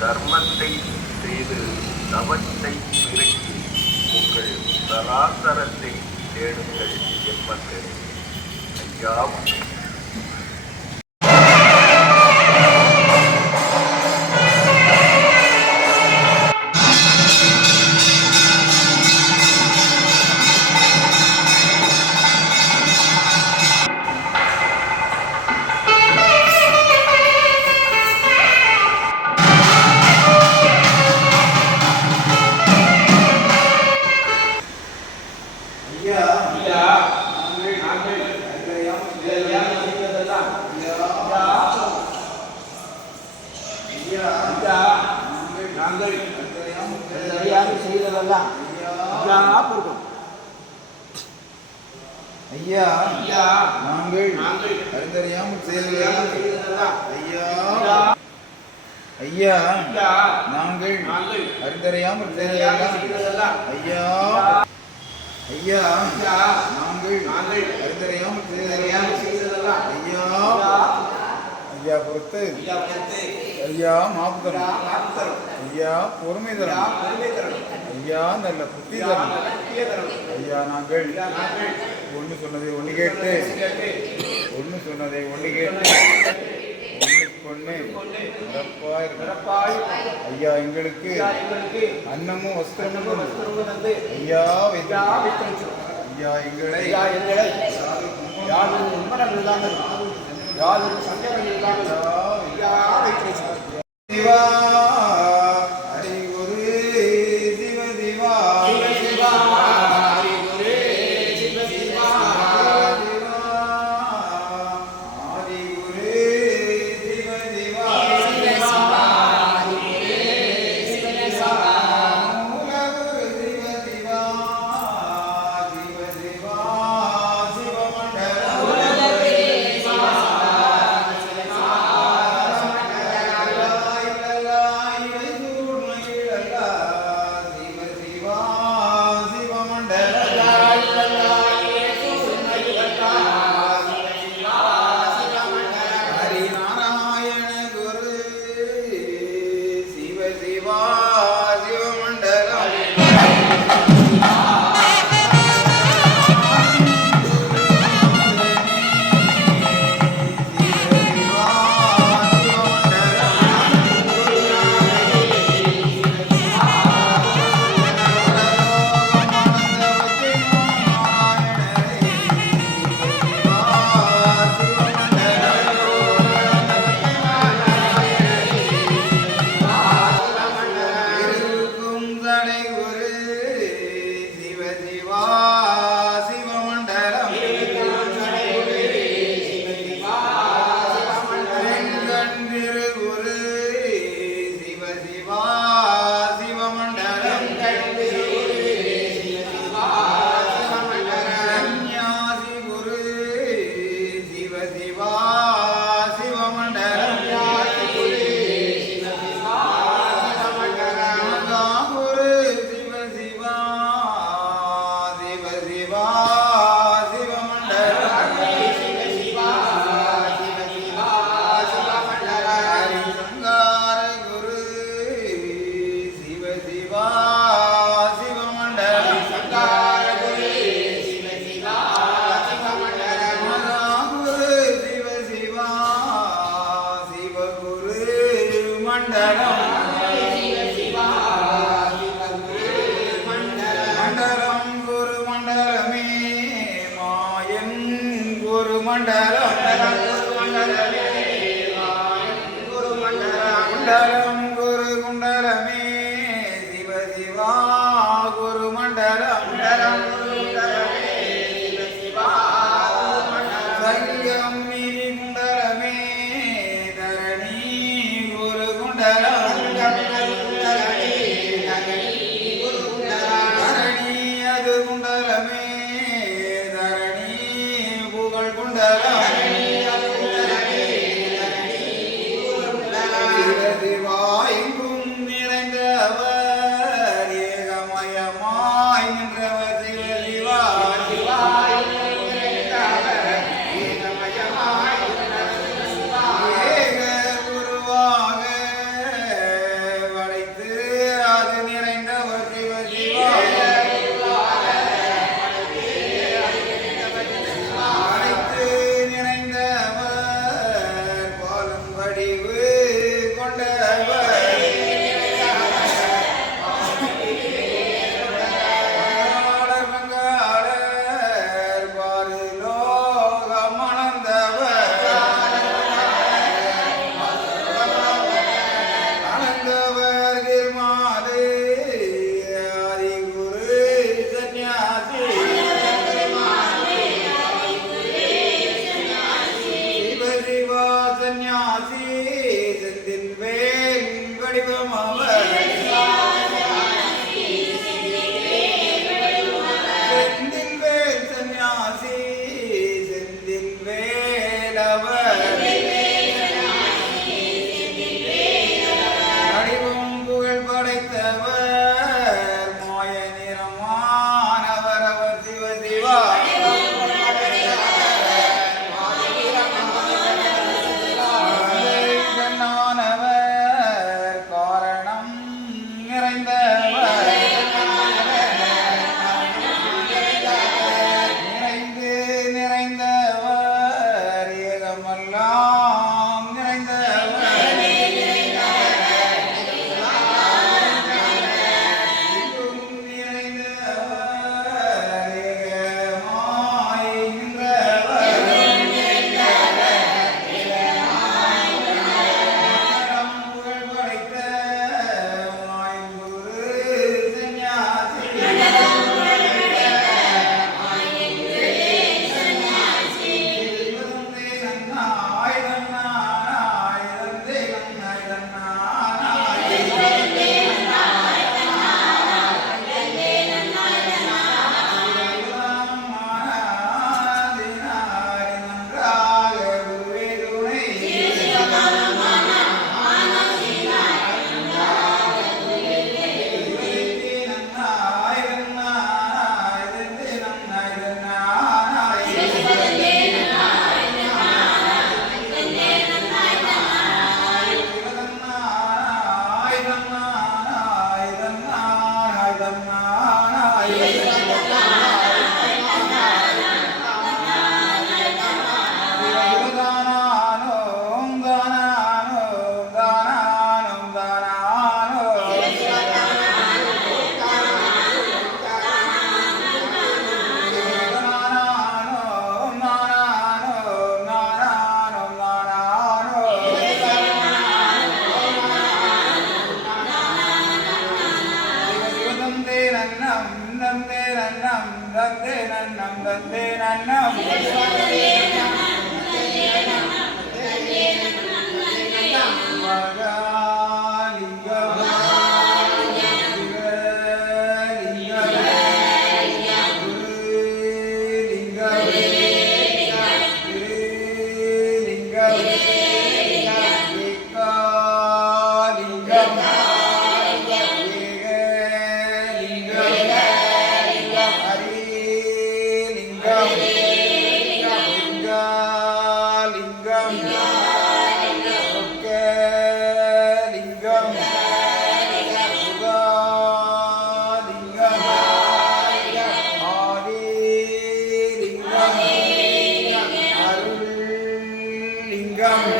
தர்மத்தை செய்து தவத்தை பிறக்கி உங்கள் சராசரத்தை தேடுங்கள் என்பது ஐயாவும் சரியாக செய்ததெல்லாம் ஐயா ஐயா பொறுக்கும் ஐயா ஐயா நாங்கள் நாங்கள் அறிந்தறியாமல் செய்ததெல்லாம் ஐயா ஐயா நாங்கள் அறிந்தறியாமல் செய்ததெல்லாம் ஐயா ஐயா நாங்கள் நாங்கள் அறிந்தறியாமல் செய்ததெல்லாம் ஐயா ஐயா பொறுத்து ஐயா பொறுத்து ஐயா மாப்பு ஐயா ஐயா பொறுமை தரணும் ஐயா நல்ல புத்தி தரணும் தரும். ஐயா நாங்கள் ஒன்று சொன்னதை ஒன்று கேட்டு. ஒன்று சொன்னதை ஒன்று கேட்டு. ஒன்று சிறப்பாய் ஐயா எங்களுக்கு அன்னமும் வஸ்திரமும் தந்து. ஐயா ஐயா ஐயா எங்களை ஐயா எங்களை யாரும் உண்மனம் இல்லாமல் யாரும் சந்தேகம் இல்லாமல் ஐயா Obrigado.